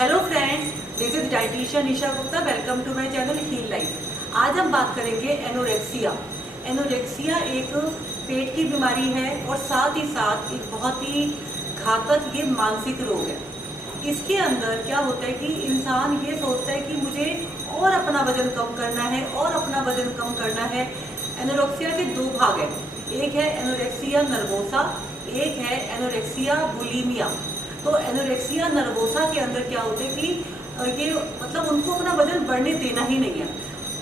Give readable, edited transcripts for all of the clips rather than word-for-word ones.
Hello friends, this is dietitian Isha Gupta. Welcome to my channel heal life. आज हम बात करेंगे एनोरेक्सिया। एनोरेक्सिया एक पेट की बीमारी है और साथ ही साथ एक बहुत ही घातक ये मानसिक रोग है। इसके अंदर क्या होता है कि इंसान ये सोचता है कि मुझे और अपना वजन कम करना है और अपना वजन कम करना है। एनोरेक्सिया के दो भाग हैं, एक है एनोरेक्सिया नर्वोसा, एक है एनोरेक्सिया बुलिमिया। तो एनोरेक्सिया नर्वोसा के अंदर क्या होता है कि ये मतलब उनको अपना वजन बढ़ने देना ही नहीं है।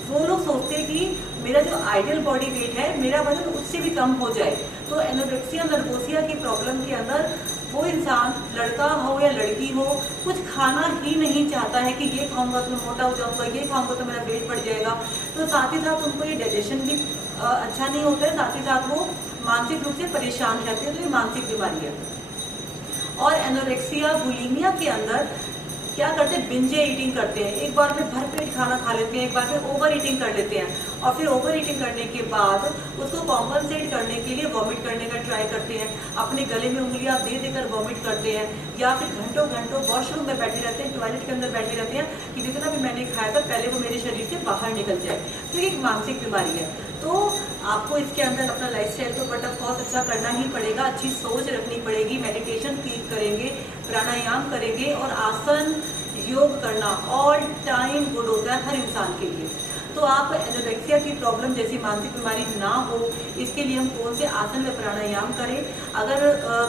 वो लोग सोचते हैं कि मेरा जो आइडियल बॉडी वेट है मेरा वजन उससे भी कम हो जाए। तो एनोरेक्सिया नर्वोसिया की प्रॉब्लम के अंदर वो इंसान, लड़का हो या लड़की हो, कुछ खाना ही नहीं चाहता है कि ये खाऊंगा तो मैं मोटा हो जाऊंगा, ये खाऊंगा तो मेरा वेट बढ़ जाएगा। तो साथ ही साथ उनको ये डाइजेशन भी अच्छा नहीं होता है, साथ ही साथ वो मानसिक रूप से परेशान रहते हैं। तो ये मानसिक बीमारी है। और एनोरेक्सिया बुलिमिया के अंदर क्या करते हैं, बिंजे ईटिंग करते हैं। एक बार में भरपेट खाना खा लेते हैं, एक बार में ओवर ईटिंग कर लेते हैं और फिर ओवर ईटिंग करने के बाद उसको कॉम्पनसेट करने के लिए वॉमिट करने का ट्राई करते हैं। अपने गले में उंगलियां दे देकर वॉमिट करते हैं या फिर घंटों घंटों वॉशरूम में बैठे रहते हैं, टॉयलेट के अंदर बैठे रहते हैं कि जितना भी मैंने खाया था पहले वो मेरे शरीर से बाहर निकल जाए। तो ये एक मानसिक बीमारी है। तो आपको इसके अंदर अपना लाइफस्टाइल तो बट ऑफ कोर्स अच्छा करना ही पड़ेगा, अच्छी सोच रखनी पड़ेगी, मेडिटेशन कीप करेंगे, प्राणायाम करेंगे और आसन योग करना ऑल टाइम गुड होता है हर इंसान के लिए। तो आप एनोरेक्सिया की प्रॉब्लम जैसी मानसिक बीमारी ना हो, इसके लिए हम कौन से आसन में प्राणायाम करें। अगर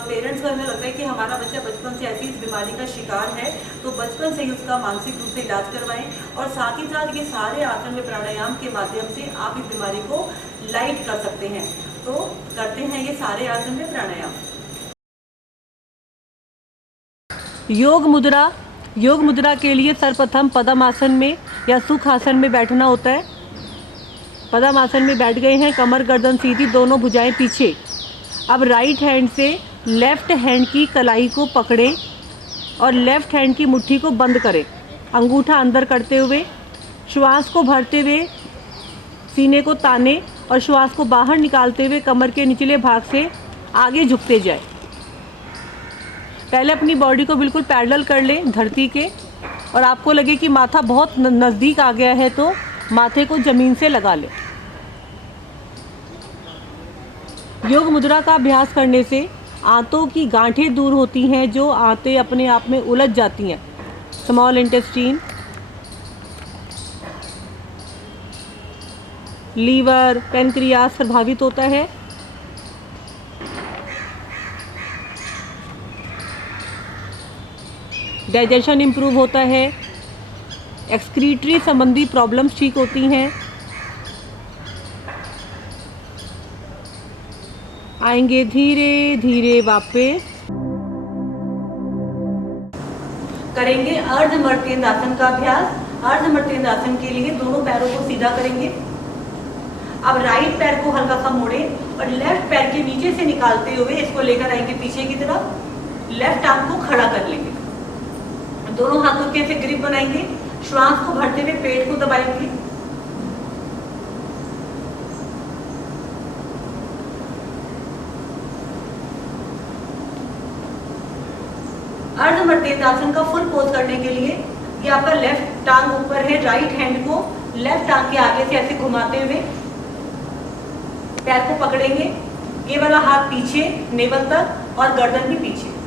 पेरेंट्स को हमें लगता है कि हमारा बच्चा बचपन से ऐसी इस बीमारी का शिकार है तो बचपन से ही उसका मानसिक रूप से इलाज करवाएं और साथ ही साथ ये सारे आसन में प्राणायाम के माध्यम से आप इस बीमारी को लाइट कर सकते हैं। तो करते हैं ये सारे आसन में प्राणायाम। योग मुद्रा के लिए सर्वप्रथम पद्म आसन में या सुख आसन में बैठना होता है। पद्म आसन में बैठ गए हैं, कमर गर्दन सीधी, दोनों भुजाएं पीछे। अब राइट हैंड से लेफ्ट हैंड की कलाई को पकड़ें और लेफ्ट हैंड की मुट्ठी को बंद करें, अंगूठा अंदर करते हुए। श्वास को भरते हुए सीने को ताने और श्वास को बाहर निकालते हुए कमर के निचले भाग से आगे झुकते जाए। पहले अपनी बॉडी को बिल्कुल पैरेलल कर लें धरती के, और आपको लगे कि माथा बहुत नज़दीक आ गया है तो माथे को ज़मीन से लगा लें। योग मुद्रा का अभ्यास करने से आंतों की गांठें दूर होती हैं जो आंतें अपने आप में उलझ जाती हैं। स्मॉल इंटेस्टाइन, लीवर, पैनक्रियास प्रभावित होता है। डाइजेशन इम्प्रूव होता है, एक्सक्रीटरी संबंधी प्रॉब्लम्स ठीक होती हैं। आएंगे धीरे धीरे वापस। करेंगे अर्धमर्त्येंद्र आसन का अभ्यास। अर्धमर्त्येंद्र आसन के लिए दोनों पैरों को सीधा करेंगे। अब राइट पैर को हल्का सा मोड़ें और लेफ्ट पैर के नीचे से निकालते हुए इसको लेकर आएंगे पीछे की तरफ। लेफ्ट आर्म को खड़ा कर लेंगे, दोनों हाथों के ऐसे ग्रिप बनाएंगे। श्वास को भरते हुए पेट को दबाएंगे। अर्धमर्त्येंद्र आसन का फुल पोज करने के लिए ये आपका लेफ्ट टांग ऊपर है, राइट हैंड को लेफ्ट टांग के आगे से ऐसे घुमाते हुए पैर को पकड़ेंगे। ये वाला हाथ पीछे नेवल तक और गर्दन भी पीछे।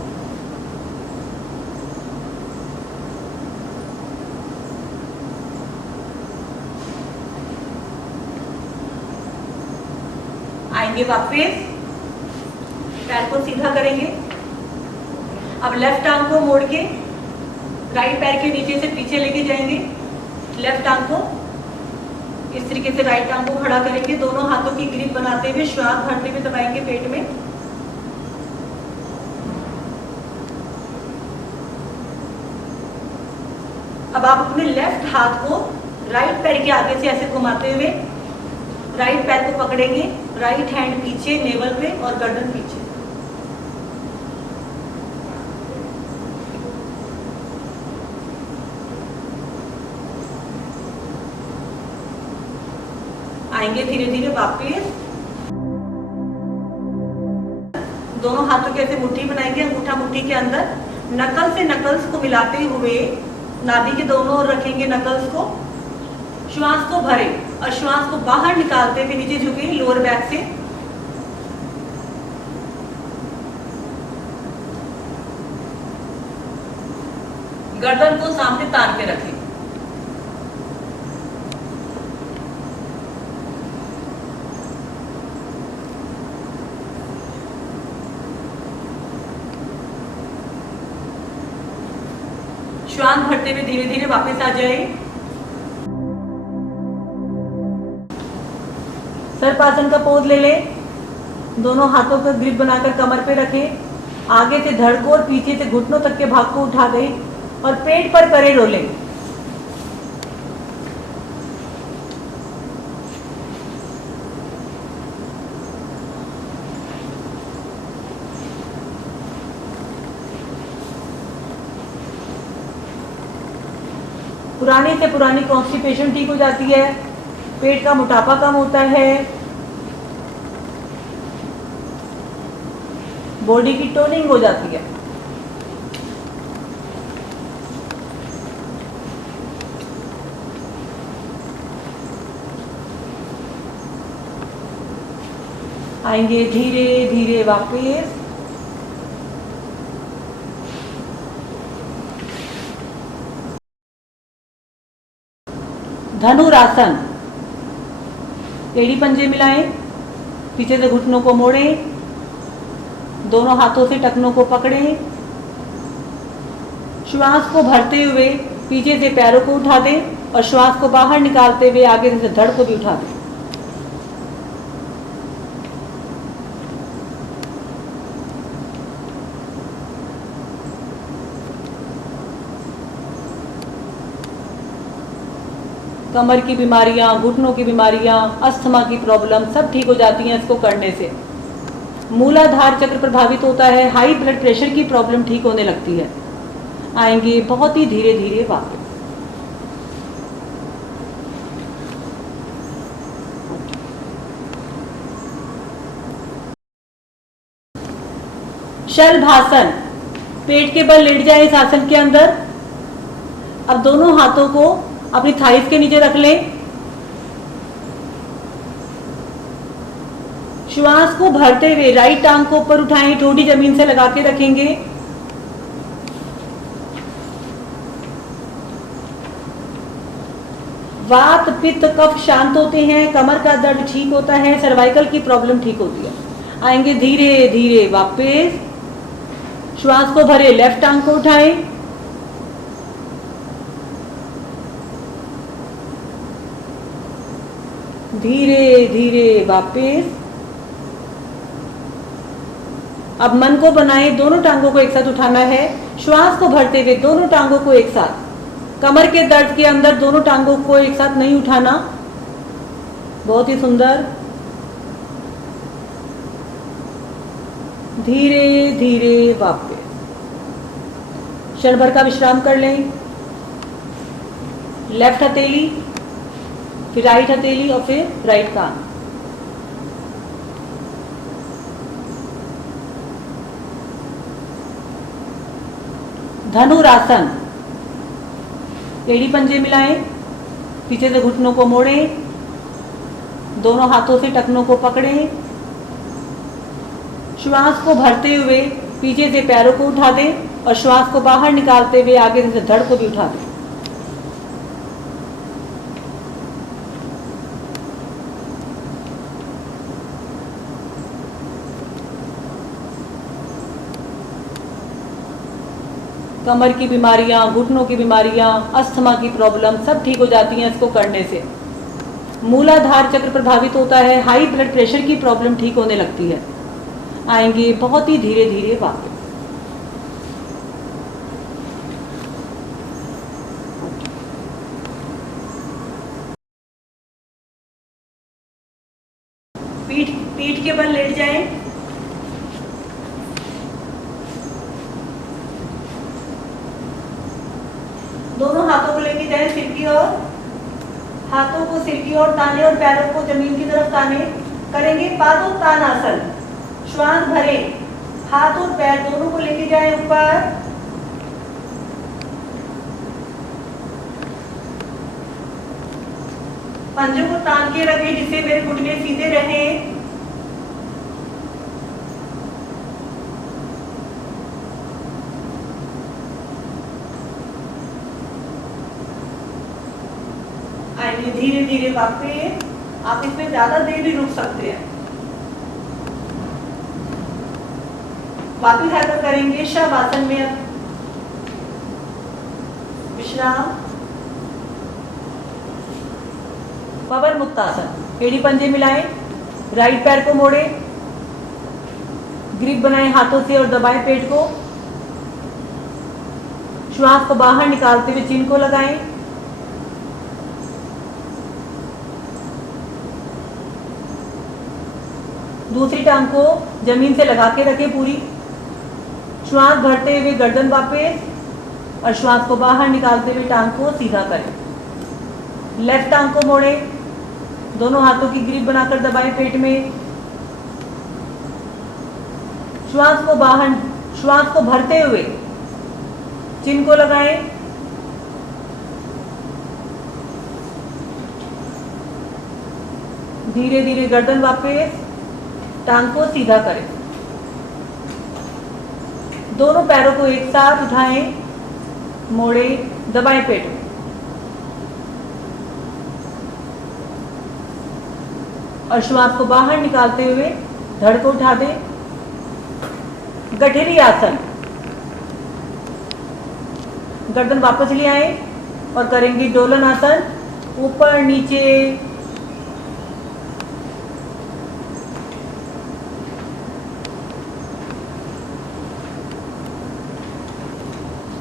आएंगे वापस, पैर को सीधा करेंगे। अब लेफ्ट आर्म को मोड़ के राइट पैर के नीचे से पीछे लेके जाएंगे। लेफ्ट आर्म को इस तरीके से राइट आर्म को खड़ा करेंगे, दोनों हाथों की ग्रिप बनाते हुए श्वास भरते हुए दबाएंगे पेट में। अब आप अपने लेफ्ट हाथ को राइट पैर के आगे से ऐसे घुमाते हुए राइट पैर को पकड़ेंगे, राइट हैंड पीछे नेवल पे और गर्दन पीछे। आएंगे धीरे धीरे वापस। दोनों हाथों के ऐसे मुट्ठी बनाएंगे, अंगूठा मुट्ठी के अंदर, नकल से नकल्स को मिलाते हुए नाभि के दोनों ओर रखेंगे नकल्स को, श्वास को भरे और श्वास को बाहर निकालते हुए नीचे झुके लोअर बैक से। गर्दन को सामने तान के रखें। श्वास भरते हुए धीरे धीरे वापस आ जाए। सर्पासन का पोज ले ले। दोनों हाथों का ग्रिप बनाकर कमर पे रखें। आगे से धड़ को और पीछे से घुटनों तक के भाग को उठा दें और पेट पर करें रोलिंग। पुरानी से पुरानी कॉन्स्टिपेशन ठीक हो जाती है, पेट का मोटापा कम होता है, बॉडी की टोनिंग हो जाती है। आएंगे धीरे धीरे वापस। धनुरासन। एड़ी पंजे मिलाएं, पीछे से घुटनों को मोड़ें, दोनों हाथों से टखनों को पकड़ें, श्वास को भरते हुए पीछे से पैरों को उठा दें और श्वास को बाहर निकालते हुए आगे से धड़ को भी उठा दें। कमर की बीमारियां, घुटनों की बीमारियां, अस्थमा की प्रॉब्लम सब ठीक हो जाती हैं इसको करने से। मूलाधार चक्र प्रभावित होता है, हाई ब्लड प्रेशर की प्रॉब्लम ठीक होने लगती है। आएंगे बहुत ही धीरे धीरे वापस। शलभासन। पेट के बल लेट जाए इस आसन के अंदर। अब दोनों हाथों को अपनी थाइस के नीचे रख लें। श्वास को भरते हुए राइट टांग को ऊपर उठाएं, ठोडी जमीन से लगा के रखेंगे। वात पित्त कफ शांत होते हैं, कमर का दर्द ठीक होता है, सर्वाइकल की प्रॉब्लम ठीक होती है। आएंगे धीरे धीरे वापस। श्वास को भरे लेफ्ट टांग को उठाएं, धीरे धीरे वापस। अब मन को बनाए, दोनों टांगों को एक साथ उठाना है। श्वास को भरते हुए दोनों टांगों को एक साथ। कमर के दर्द के अंदर दोनों टांगों को एक साथ नहीं उठाना। बहुत ही सुंदर। धीरे धीरे वापस। क्षण भर का विश्राम कर लें। लेफ्ट हथेली, फिर राइट हथेली और फिर राइट कान। धनुरासन। एड़ी पंजे मिलाएं, पीछे से घुटनों को मोड़ें, दोनों हाथों से टखनों को पकड़ें, श्वास को भरते हुए पीछे से पैरों को उठा दें और श्वास को बाहर निकालते हुए आगे से धड़ को भी उठा दें। कमर की बीमारियां, घुटनों की बीमारियां, अस्थमा की प्रॉब्लम सब ठीक हो जाती हैं इसको करने से। मूलाधार चक्र प्रभावित होता है, हाई ब्लड प्रेशर की प्रॉब्लम ठीक होने लगती है। आएंगे बहुत ही धीरे धीरे वापस। पीठ के बल लेट जाएं। दोनों हाथों को लेके जाएं सिर की ओर। हाथों को सिर की ओर ताने और पैरों को जमीन की तरफ ताने। करेंगे पादोत्तानासन। श्वास भरे, हाथ और पैर दोनों को लेके जाएं ऊपर। पंजों को तान के रखें जिससे मेरे घुटने सीधे रहें। आइए धीरे धीरे वापस, आप इसमें ज्यादा देर भी रुक सकते हैं। वापस आकर करेंगे शवासन में अब विश्राम। पवन मुक्तासन। एड़ी पंजे मिलाएं, राइट पैर को मोड़े, ग्रिप बनाएं हाथों से और दबाएं पेट को। श्वास को बाहर निकालते हुए चिन को लगाएं। दूसरी टांग को जमीन से लगा के रखें पूरी। श्वास भरते हुए गर्दन वापस और श्वास को बाहर निकालते हुए टांग को सीधा करें। लेफ्ट टांग को मोड़ें, दोनों हाथों की ग्रिप बनाकर दबाएं पेट में। श्वास को भरते हुए चिन को लगाएं। धीरे धीरे गर्दन वापस, टांग को सीधा करें। दोनों पैरों को एक साथ उठाएं, मोड़ें, दबाएं पेट में। और श्वास को बाहर निकालते हुए धड़ को उठा दें। गठरी आसन। गर्दन वापस ले आए और करेंगे डोलन आसन। ऊपर नीचे,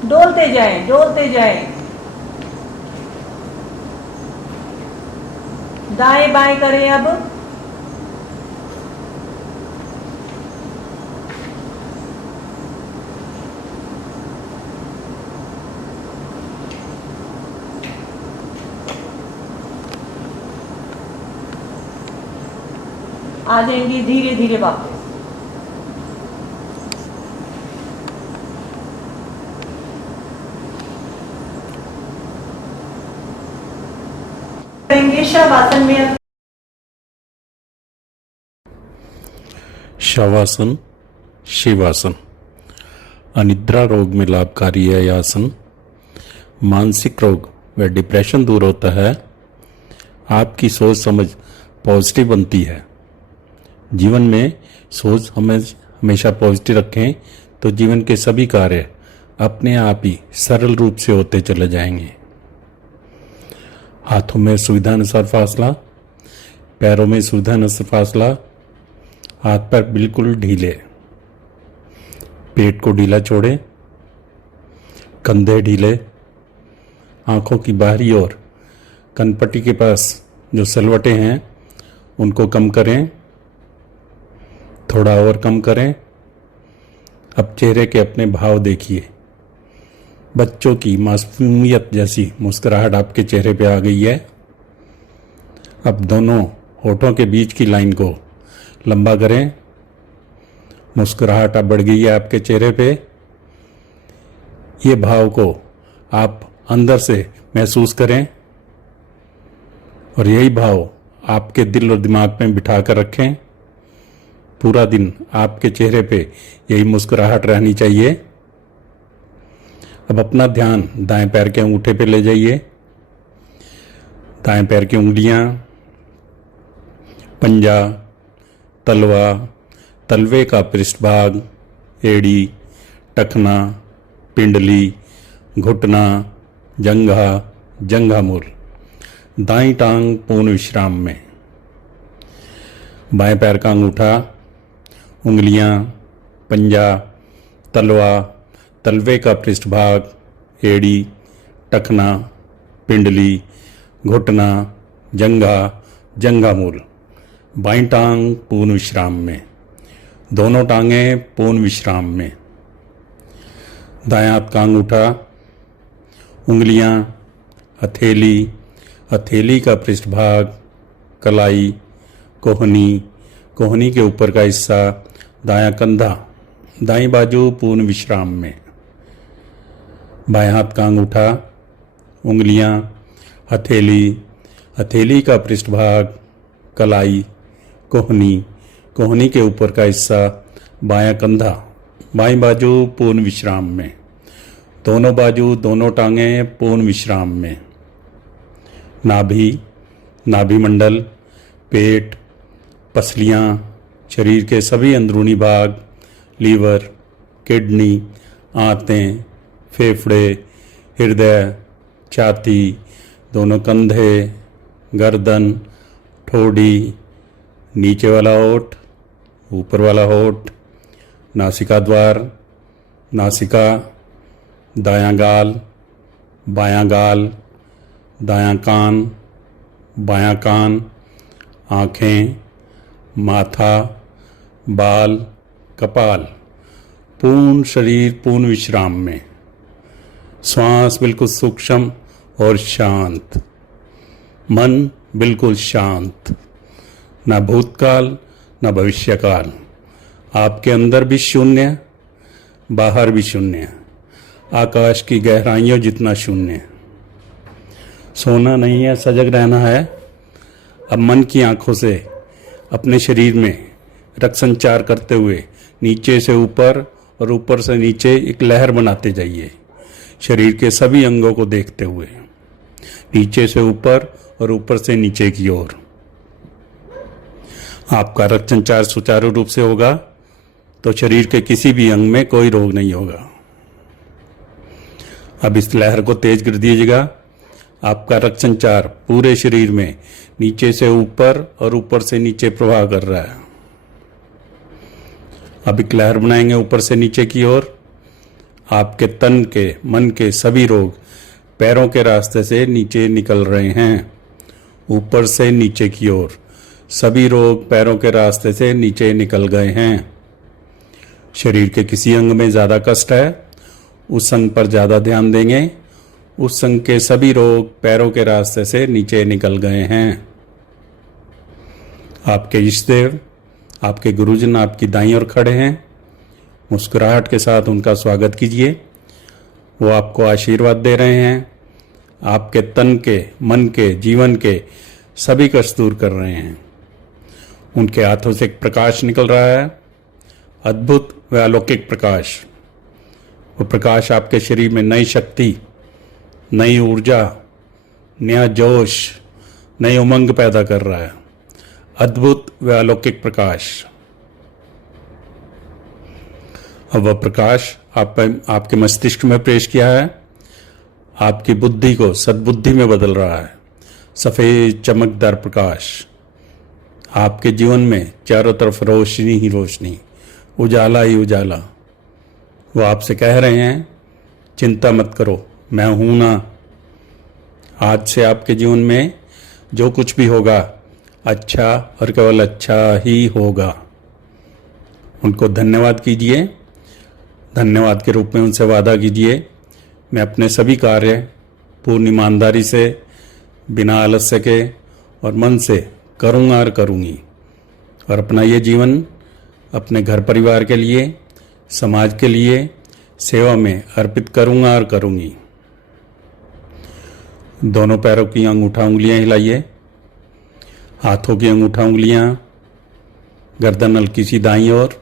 डोलते जाएं, डोलते जाएं। दाएं बाएं करें अब। आ जाएंगे धीरे धीरे वापस। करेंगे शवासन में। शवासन, शिवासन। अनिद्रा रोग में लाभकारी है यह आसन। मानसिक रोग व डिप्रेशन दूर होता है। आपकी सोच समझ पॉजिटिव बनती है। जीवन में सोच हमेशा पॉजिटिव रखें तो जीवन के सभी कार्य अपने आप ही सरल रूप से होते चले जाएंगे। हाथों में सुविधा अनुसार फासला, पैरों में सुविधा अनुसार फासला, हाथ पैर बिल्कुल ढीले, पेट को ढीला छोड़ें, कंधे ढीले, आंखों की बाहरी ओर कनपट्टी के पास जो सलवटें हैं उनको कम करें, थोड़ा और कम करें। अब चेहरे के अपने भाव देखिए। बच्चों की मासूमियत जैसी मुस्कुराहट आपके चेहरे पे आ गई है। अब दोनों होठों के बीच की लाइन को लंबा करें। मुस्कुराहट अब बढ़ गई है आपके चेहरे पे। ये भाव को आप अंदर से महसूस करें और यही भाव आपके दिल और दिमाग में बिठा कर रखें। पूरा दिन आपके चेहरे पे यही मुस्कुराहट रहनी चाहिए। अब अपना ध्यान दाएं पैर के अंगूठे पे ले जाइए। दाएं पैर की उंगलियां, पंजा, तलवा, तलवे का पृष्ठभाग, एड़ी, टखना, पिंडली, घुटना, जंघा, जंघा मूल। दाईं टांग पूर्ण विश्राम में। बाएं पैर का अंगूठा, उंगलियां, पंजा, तलवा, तलवे का पृष्ठभाग, एड़ी, टखना, पिंडली, घुटना, जंघा, जंघा मूल। बाईं टांग पूर्ण विश्राम में। दोनों टांगें पूर्ण विश्राम में। दायां हाथ का अंगूठा, उंगलियां, हथेली, हथेली का पृष्ठभाग, कलाई, कोहनी, कोहनी के ऊपर का हिस्सा, दायां कंधा, दाईं बाजू पूर्ण विश्राम में। बाएं हाथ का अंगूठा, उंगलियां, हथेली, हथेली का पृष्ठभाग, कलाई, कोहनी के ऊपर का हिस्सा, बायां कंधा, बाईं बाजू पूर्ण विश्राम में, दोनों बाजू, दोनों टांगें पूर्ण विश्राम में, नाभि मंडल, पेट, पसलियाँ, शरीर के सभी अंदरूनी भाग, लीवर, किडनी, आंतें, फेफड़े, हृदय, छाती, दोनों कंधे, गर्दन, ठोड़ी, नीचे वाला होंठ, ऊपर वाला होंठ, नासिका द्वार, नासिका, दायां गाल, बायां गाल, दायां कान, बायां कान, आँखें, माथा, बाल, कपाल, पूर्ण शरीर पूर्ण विश्राम में, श्वास बिल्कुल सूक्ष्म और शांत, मन बिल्कुल शांत, ना भूतकाल ना भविष्यकाल, आपके अंदर भी शून्य, बाहर भी शून्य, आकाश की गहराइयों जितना शून्य। सोना नहीं है, सजग रहना है। अब मन की आंखों से अपने शरीर में रक्त संचार करते हुए नीचे से ऊपर और ऊपर से नीचे एक लहर बनाते जाइए, शरीर के सभी अंगों को देखते हुए, नीचे से ऊपर और ऊपर से नीचे की ओर। आपका रक्त संचार सुचारू रूप से होगा तो शरीर के किसी भी अंग में कोई रोग नहीं होगा। अब इस लहर को तेज कर दीजिएगा। आपका रक्त संचार पूरे शरीर में नीचे से ऊपर और ऊपर से नीचे प्रवाह कर रहा है। अब एक लहर बनाएंगे ऊपर से नीचे की ओर। आपके तन के, मन के सभी रोग पैरों के रास्ते से नीचे निकल रहे हैं। ऊपर से नीचे की ओर सभी रोग पैरों के रास्ते से नीचे निकल गए हैं। शरीर के किसी अंग में ज़्यादा कष्ट है, उस अंग पर ज़्यादा ध्यान देंगे। उस अंग के सभी रोग पैरों के रास्ते से नीचे निकल गए हैं। आपके इष्ट देव, आपके गुरुजन आपकी दाईं ओर खड़े हैं। मुस्कुराहट के साथ उनका स्वागत कीजिए। वो आपको आशीर्वाद दे रहे हैं। आपके तन के, मन के, जीवन के सभी कष्ट दूर कर रहे हैं। उनके हाथों से एक प्रकाश निकल रहा है, अद्भुत व अलौकिक प्रकाश। वो प्रकाश आपके शरीर में नई शक्ति, नई ऊर्जा, नया जोश, नई उमंग पैदा कर रहा है। अद्भुत व अलौकिक प्रकाश। अब वह प्रकाश आपके मस्तिष्क में प्रवेश किया है, आपकी बुद्धि को सद्बुद्धि में बदल रहा है। सफेद चमकदार प्रकाश आपके जीवन में चारों तरफ रोशनी ही रोशनी, उजाला ही उजाला। वो आपसे कह रहे हैं, चिंता मत करो, मैं हूं ना। आज से आपके जीवन में जो कुछ भी होगा अच्छा और केवल अच्छा ही होगा। उनको धन्यवाद कीजिए। धन्यवाद के रूप में उनसे वादा कीजिए, मैं अपने सभी कार्य पूर्ण ईमानदारी से, बिना आलस्य के और मन से करूँगा और करूँगी, और अपना ये जीवन अपने घर परिवार के लिए, समाज के लिए सेवा में अर्पित करूँगा और करूँगी। दोनों पैरों की अंगूठा उंगलियां हिलाइए, हाथों की अंगूठा उंगलियां, गर्दन हल्की सी दाईं ओर,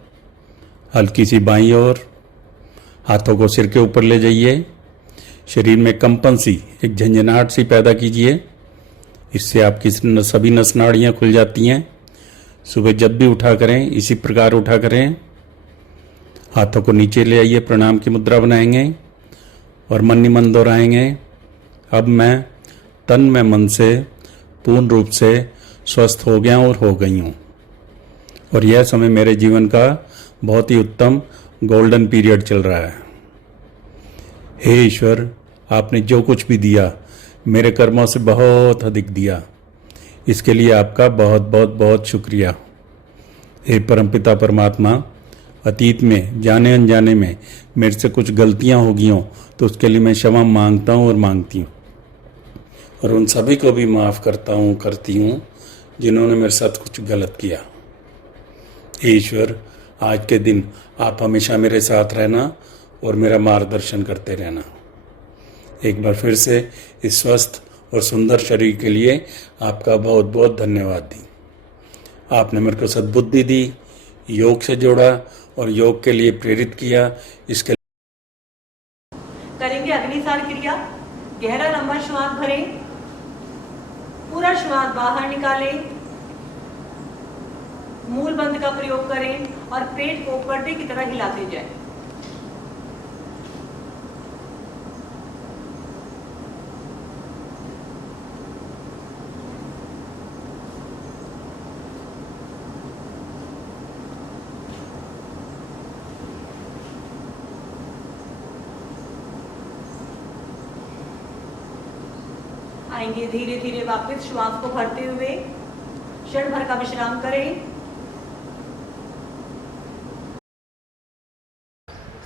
हल्की सी बाईं ओर। हाथों को सिर के ऊपर ले जाइए। शरीर में कंपन सी, एक झंझनाहट सी पैदा कीजिए। इससे आपकी सभी नस नाड़ियाँ खुल जाती हैं। सुबह जब भी उठा करें इसी प्रकार उठा करें। हाथों को नीचे ले आइए, प्रणाम की मुद्रा बनाएंगे और मन ही मन दोहराएंगे, अब मैं तन में मन से पूर्ण रूप से स्वस्थ हो गया और हो गई हूँ, और यह समय मेरे जीवन का बहुत ही उत्तम गोल्डन पीरियड चल रहा है। हे ईश्वर, आपने जो कुछ भी दिया मेरे कर्मों से बहुत अधिक दिया, इसके लिए आपका बहुत बहुत बहुत शुक्रिया। हे परमपिता परमात्मा, अतीत में जाने अनजाने में मेरे से कुछ गलतियां हो गई हों तो उसके लिए मैं क्षमा मांगता हूँ और मांगती हूँ, और उन सभी को भी माफ़ करता हूँ, करती हूँ जिन्होंने मेरे साथ कुछ गलत किया। ईश्वर, आज के दिन आप हमेशा मेरे साथ रहना और मेरा मार्गदर्शन करते रहना। एक बार फिर से इस स्वस्थ और सुंदर शरीर के लिए आपका बहुत बहुत धन्यवाद दी। आपने मेरे को सद्बुद्धि दी, योग से जोड़ा और योग के लिए प्रेरित किया। इसके करेंगे अग्निसार क्रिया। गहरा लंबा श्वास भरें, पूरा श्वास बाहर निकालें, मूल बंद का प्रयोग करें और पेट को पर्दे की तरह हिलाते जाएं। आएंगे धीरे धीरे वापस श्वास को भरते हुए। क्षण भर का विश्राम करें।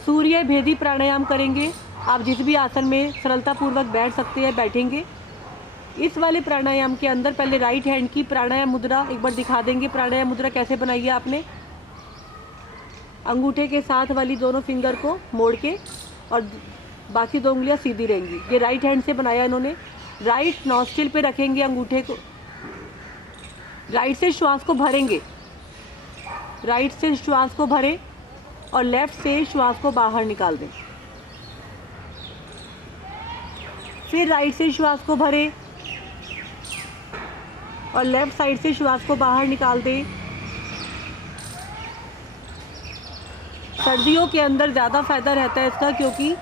सूर्य भेदी प्राणायाम करेंगे। आप जिस भी आसन में सरलता पूर्वक बैठ सकते हैं बैठेंगे। इस वाले प्राणायाम के अंदर पहले राइट हैंड की प्राणायाम मुद्रा एक बार दिखा देंगे। प्राणायाम मुद्रा कैसे बनाई है आपने। अंगूठे के साथ वाली दोनों फिंगर को मोड़ के और बाकी 2 उंगलियां सीधी रहेंगी। ये राइट हैंड से बनाया इन्होंने। राइट नॉस्ट्रिल पे रखेंगे अंगूठे को, राइट से श्वास को भरेंगे, राइट से श्वास को भरें और लेफ्ट से श्वास को बाहर निकाल दें। फिर राइट से श्वास को भरें और लेफ्ट साइड से श्वास को बाहर निकाल दें। सर्दियों के अंदर ज़्यादा फायदा रहता है इसका, क्योंकि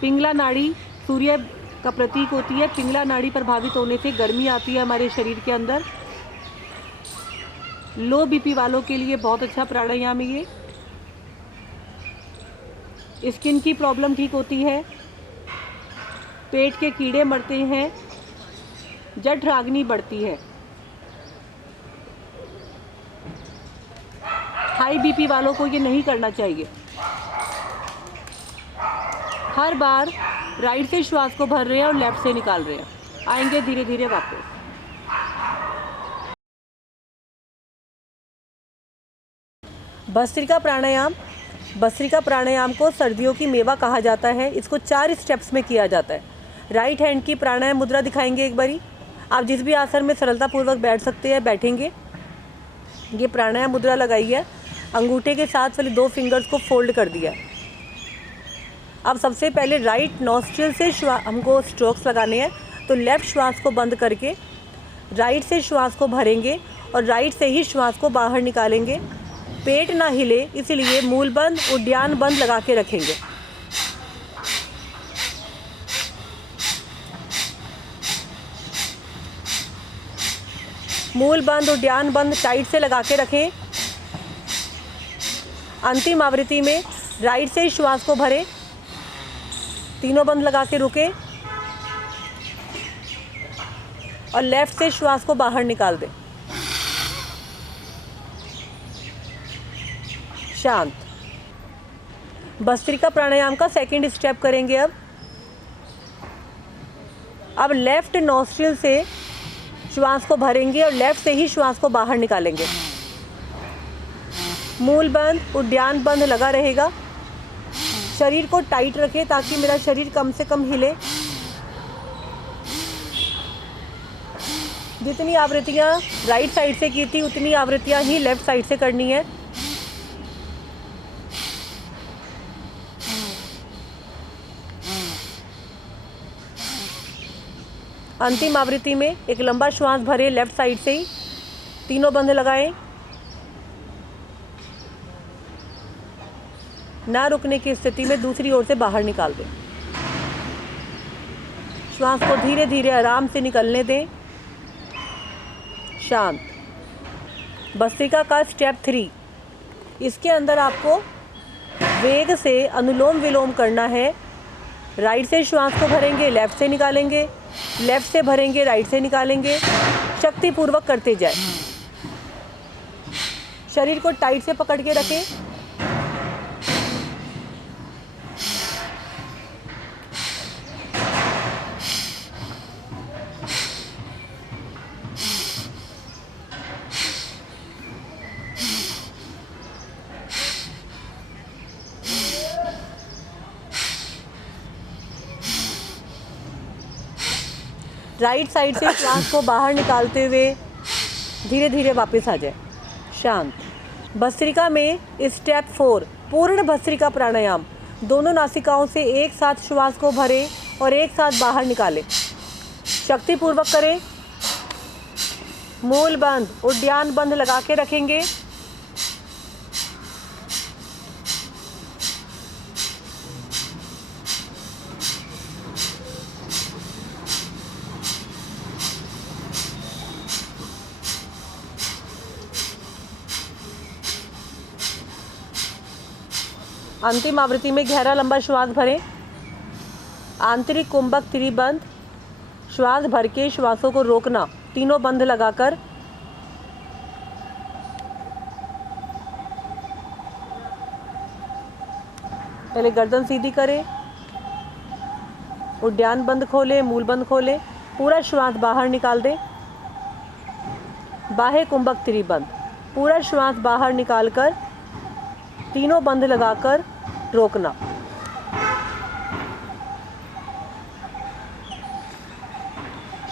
पिंगला नाड़ी सूर्य का प्रतीक होती है। पिंगला नाड़ी प्रभावित होने से गर्मी आती है हमारे शरीर के अंदर। लो बीपी वालों के लिए बहुत अच्छा प्राणायाम है ये। स्किन की प्रॉब्लम ठीक होती है, पेट के कीड़े मरते हैं, जठराग्नि बढ़ती है। हाई बीपी वालों को ये नहीं करना चाहिए। हर बार राइट से श्वास को भर रहे हैं और लेफ्ट से निकाल रहे हैं। आएंगे धीरे धीरे वापस। भस्त्रिका प्राणायाम। भस्त्रिका प्राणायाम को सर्दियों की मेवा कहा जाता है। इसको 4 स्टेप्स में किया जाता है। राइट हैंड की प्राणायाम मुद्रा दिखाएंगे एक बारी। आप जिस भी आसन में सरलतापूर्वक बैठ सकते हैं बैठेंगे। ये प्राणायाम मुद्रा लगाई है। अंगूठे के साथ वाली 2 फिंगर्स को फोल्ड कर दिया। अब सबसे पहले राइट नॉस्ट्रिल से हमको स्ट्रोक्स लगाने हैं। तो लेफ़्ट श्वास को बंद करके राइट से श्वास को भरेंगे और राइट से ही श्वास को बाहर निकालेंगे। पेट ना हिले इसलिए मूल बंद, उद्यान बंद लगा के रखेंगे। मूल बंद, उद्यान बंद टाइट से लगा के रखें। अंतिम आवृत्ति में राइट से श्वास को भरें, तीनों बंद लगा के रुके और लेफ्ट से श्वास को बाहर निकाल दें। शांत। भस्त्रिका प्राणायाम का सेकंड स्टेप करेंगे। अब लेफ्ट नॉस्ट्रिल से श्वास को भरेंगे और लेफ्ट से ही श्वास को बाहर निकालेंगे। मूल बंद, उद्यान बंद लगा रहेगा। शरीर को टाइट रखें ताकि मेरा शरीर कम से कम हिले। जितनी आवृत्तियाँ राइट साइड से की थी उतनी आवृत्तियाँ ही लेफ्ट साइड से करनी है। अंतिम आवृत्ति में एक लंबा श्वास भरे लेफ्ट साइड से ही, तीनों बंद लगाएं। ना रुकने की स्थिति में दूसरी ओर से बाहर निकाल दें। श्वास को धीरे धीरे आराम से निकलने दें। शांत। भस्त्रिका का स्टेप 3। इसके अंदर आपको वेग से अनुलोम विलोम करना है। राइट से श्वास को भरेंगे, लेफ्ट से निकालेंगे, लेफ्ट से भरेंगे, राइट से निकालेंगे। शक्ति पूर्वक करते जाए। शरीर को टाइट से पकड़ के रखें। राइट साइड से श्वास को बाहर निकालते हुए धीरे धीरे वापस आ जाए। शांत। भस्त्रिका में स्टेप 4 पूर्ण भस्त्रिका प्राणायाम। दोनों नासिकाओं से एक साथ श्वास को भरें और एक साथ बाहर निकालें। शक्तिपूर्वक करें। मूल बंद, उद्यान बंद लगा के रखेंगे। अंतिम आवृत्ति में गहरा लंबा श्वास भरें। आंतरिक कुंभक त्रिबंध। श्वास भर के श्वासों को रोकना, तीनों बंद लगाकर। पहले गर्दन सीधी करें, उद्यान बंद खोलें, मूल बंद खोलें, पूरा श्वास बाहर निकाल दें। बाह्य कुंभक त्रिबंध। पूरा श्वास बाहर निकालकर तीनों बंद लगाकर रोकना।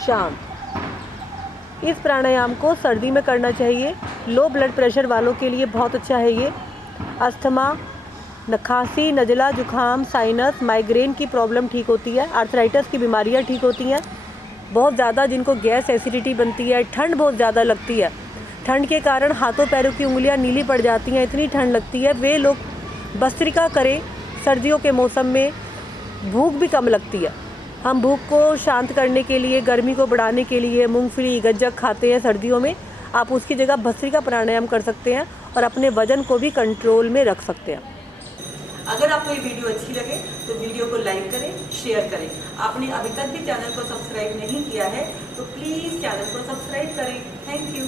शांत। इस प्राणायाम को सर्दी में करना चाहिए। लो ब्लड प्रेशर वालों के लिए बहुत अच्छा है ये। अस्थमा, खांसी, नज़ला, जुखाम, साइनस, माइग्रेन की प्रॉब्लम ठीक होती है। आर्थराइटिस की बीमारियां ठीक होती हैं। बहुत ज़्यादा जिनको गैस एसिडिटी बनती है, ठंड बहुत ज़्यादा लगती है, ठंड के कारण हाथों पैरों की उंगलियां नीली पड़ जाती हैं, इतनी ठंड लगती है, वे लोग भस्त्रिका करें। सर्दियों के मौसम में भूख भी कम लगती है। हम भूख को शांत करने के लिए, गर्मी को बढ़ाने के लिए मूंगफली, गज्जक खाते हैं सर्दियों में। आप उसकी जगह भस्त्रिका प्राणायाम कर सकते हैं और अपने वजन को भी कंट्रोल में रख सकते हैं। अगर आपको ये वीडियो अच्छी लगे तो वीडियो को लाइक करें, शेयर करें। आपने अभी तक भी चैनल को सब्सक्राइब नहीं किया है तो प्लीज़ चैनल को सब्सक्राइब करें। Thank you.